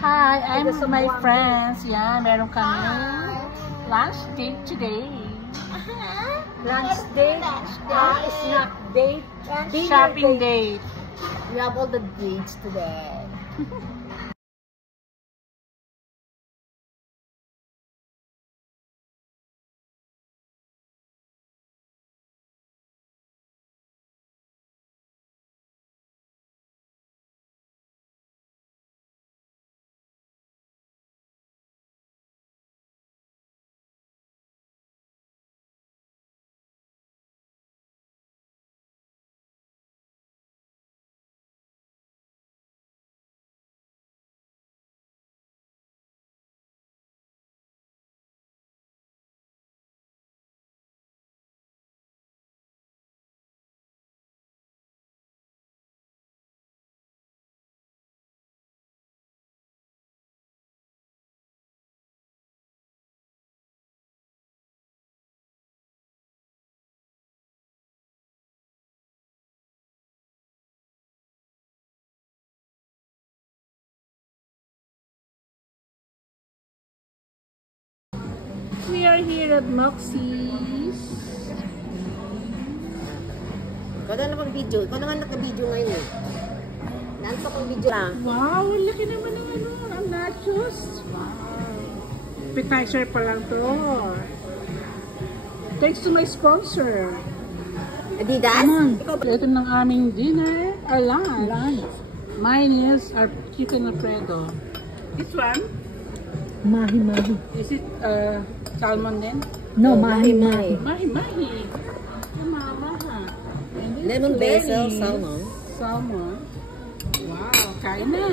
Hi, I'm with my friends. Yeah, meron kami lunch date today. Lunch date, snack date, Shopping date. We have all the dates today. We are here at Moxie's. Ikaw na lang video. Ikaw naman naka-video ngayon eh. Naan pa kang video lang. Wow, laki naman ng ang nachos. Wow. Appetizer pa lang to. Thanks to my sponsor. Adidas? Ito ng aming dinner. Lunch. Mine is our chicken alfredo. This one? Mahi-mahi. Is it salmon then? No, mahi-mahi. Mahi-mahi. Mama, ha? Lemon basil salmon. Salmon. Wow, kain na.